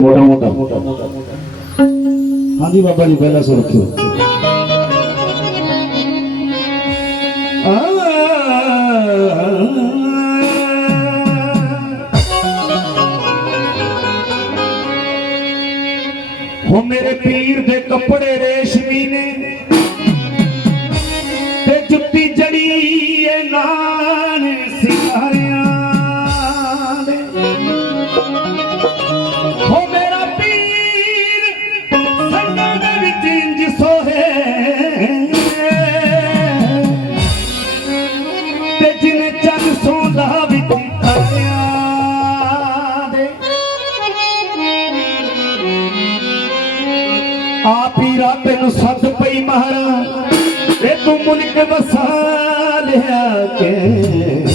ਮੋਟਾ ਮੋਟਾ ਹਾਂਜੀ ਬਾਬਾ ਜੀ ਪਹਿਲਾਂ ਸੁਰਖਿਓ ਹੋ ਮੇਰੇ ਪੀਰ ਦੇ ਕੱਪੜੇ ਰੇਸ਼ਮੀ ਆਪ ਹੀ ਰੱਬ ਨੂੰ ਸੱਦ ਪਈ ਮਹਾਰਾ ਤੇ ਤੂੰ ਮੁਲਕ ਵਸਾ ਲਿਆ ਕਿਹੜਾ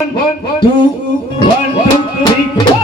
One, one, two, one, two, three.